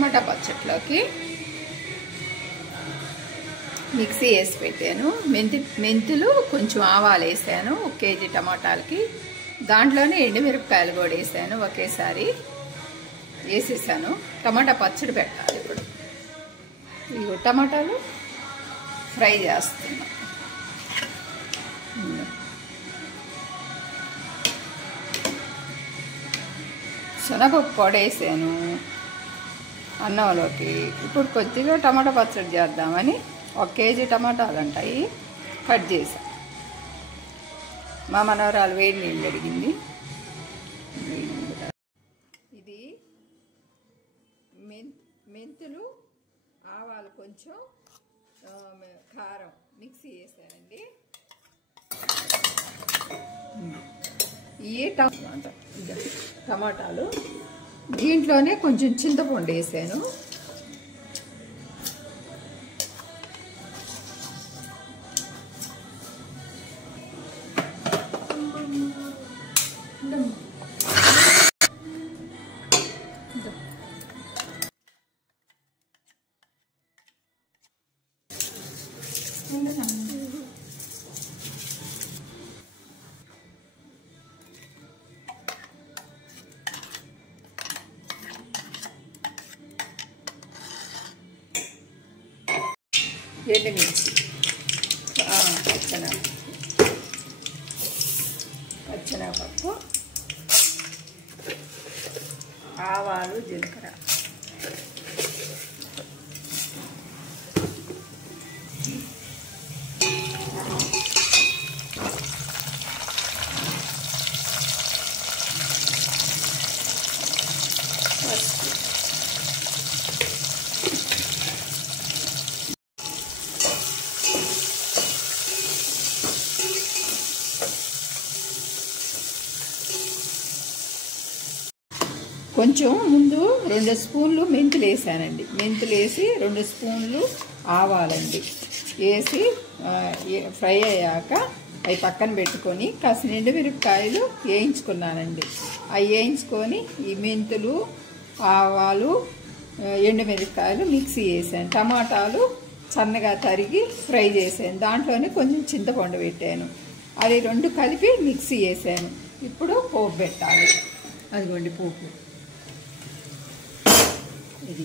టమాటా పచ్చట్లోకి mixie వేసి పెట్టాను. మెంతులు కొంచెం ఆవాలు వేసాను 1 కేజీ టమాటాలకి. దాంట్లోనే ఎండుమిరపకాయలు కూడా వేసాను. ఒకేసారి వేసేసాను. టమాటా పచ్చడి పెట్టాలి ఇప్పుడు. ఇవి టమాటాలు ఫ్రై చేస్తున్నా. శనగపప్పు పొడి వేసాను అన్నంలోకి. ఇప్పుడు కొద్దిగా టమాటా పచ్చడి చేద్దామని 1 కేజీ టమాటాలు ఉంటాయి కట్ చేసా. మా మనవరాలు వేడి నీళ్ళు అడిగింది. ఇది మెంతులు ఆవాలు కొంచెం కారం మిక్సీ వేసానండి. ఈ టమాటాలు దీంట్లోనే కొంచెం చింతపండు వేసాను. ఎండుమిర్చి, పచ్చనపప్పు, ఆవాలు, జీలకర్ర, కొంచెం ముందు 2 స్పూన్లు మెంతులు వేసానండి. మెంతులు వేసి 2 స్పూన్లు ఆవాలండి వేసి ఫ్రై అయ్యాక అవి పక్కన పెట్టుకొని కాసిన ఎండుమిరపకాయలు వేయించుకున్నానండి. అవి వేయించుకొని ఈ మెంతులు ఆవాలు ఎండుమిరపకాయలు మిక్సీ వేసాను. టమాటాలు సన్నగా తరిగి ఫ్రై చేసాను. దాంట్లోనే కొంచెం చింతపండు పెట్టాను. అది 2 కలిపి మిక్సీ వేసాను. ఇప్పుడు పోపు పెట్టాలి. అదిగోండి పోపు. ఇది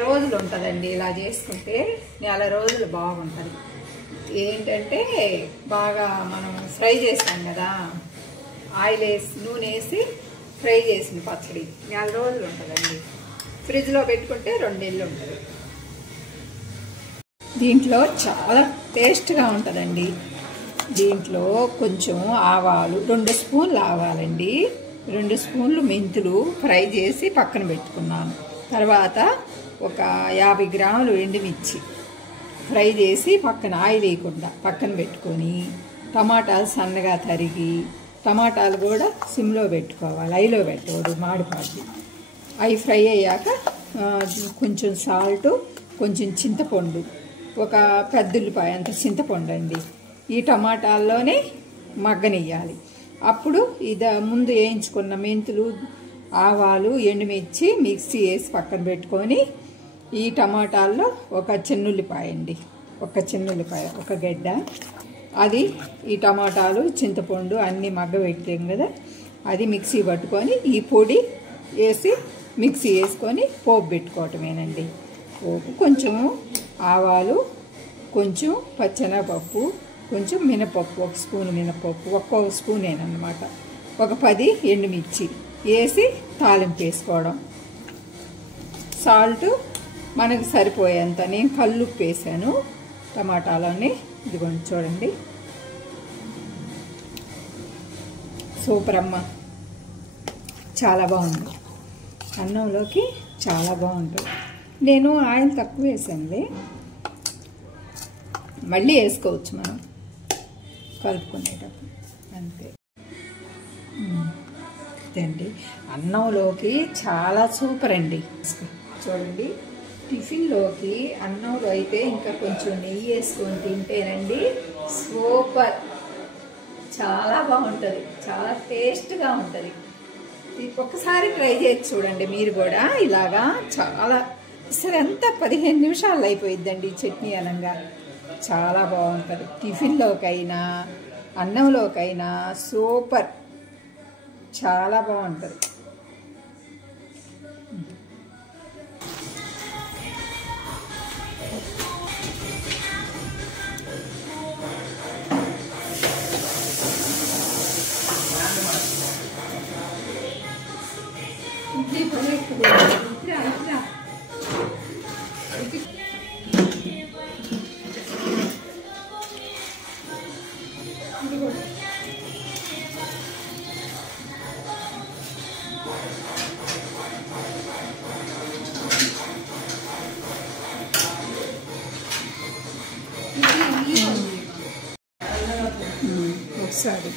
రోజులు ఉంటుందండి. ఇలా చేసుకుంటే నెల రోజులు బాగుంటుంది. ఏంటంటే బాగా మనం ఫ్రై చేస్తాం కదా, ఆయిల్ వేసి నూనె వేసి ఫ్రై చేసిన పచ్చడి నెల రోజులు ఉంటుందండి. ఫ్రిడ్జ్లో పెట్టుకుంటే 2 నెలలు ఉంటుంది. దీంట్లో చాలా టేస్ట్గా ఉంటుందండి. దీంట్లో కొంచెం ఆవాలు 2 స్పూన్లు ఆవాలండి, 2 స్పూన్లు మెంతులు ఫ్రై చేసి పక్కన పెట్టుకున్నాను. తర్వాత ఒక 50 గ్రాములు ఎండుమిర్చి ఫ్రై చేసి పక్కన ఆయిల్ వేయకుండా పక్కన పెట్టుకొని, టమాటాలు సన్నగా తరిగి, టమాటాలు కూడా సిమ్లో పెట్టుకోవాలి, హైలో పెట్టకూడదు, మాడిపాటి. అవి ఫ్రై అయ్యాక కొంచెం సాల్ట్, కొంచెం చింతపండు, ఒక పెద్ద ఉల్లిపాయ అంత చింతపండు అండి ఈ టమాటాల్లోనే మగ్గనియ్యాలి. అప్పుడు ముందు వేయించుకున్న మెంతులు ఆవాలు ఎండుమిర్చి మిక్సీ వేసి పక్కన పెట్టుకొని ఈ టమాటాల్లో ఒక చిన్నుల్లిపాయ అండి, ఒక చిన్నుల్లిపాయ, ఒక గడ్డ, అది ఈ టమాటాలు చింతపండు అన్నీ మగ్గబెట్టాం కదా, అది మిక్సీ పట్టుకొని ఈ పొడి వేసి మిక్సీ వేసుకొని పోపు పెట్టుకోవటమేనండి. పోపు కొంచెం ఆవాలు, కొంచెం పచ్చెనగపప్పు, కొంచెం మినపప్పు, 1 స్పూన్ మినపప్పు, 1 స్పూనేనమాట, ఒక 10 ఎండుమిర్చి వేసి తాలింపు వేసుకోవడం. సాల్ట్ మనకు సరిపోయేంత. నేను కల్లుప్పు వేసాను టమాటాలని. ఇదిగోండి చూడండి, సూపర్ అమ్మ, చాలా బాగుంది. అన్నంలోకి చాలా బాగుంటుంది. నేను ఆయిల్ తక్కువ వేసానులే, మళ్ళీ వేసుకోవచ్చు మనం కలుపుకునేటప్పుడు, అంతే. అండి అన్నంలోకి చాలా సూపర్ అండి. చూడండి టిఫిన్లోకి అన్నంలో అయితే ఇంకా కొంచెం నెయ్యి వేసుకొని తింటేనండి సూపర్, చాలా బాగుంటుంది, చాలా టేస్ట్గా ఉంటుంది. ఒక్కసారి ట్రై చేసి చూడండి మీరు కూడా. ఇలాగా చాలా అసలు ఎంత 15 నిమిషాలు అయిపోయిద్దండి చట్నీ అనంగా. చాలా బాగుంటుంది, టిఫిన్లోకైనా అన్నంలోకైనా సూపర్, చాలా బాగుంటుంది. ఒకసారి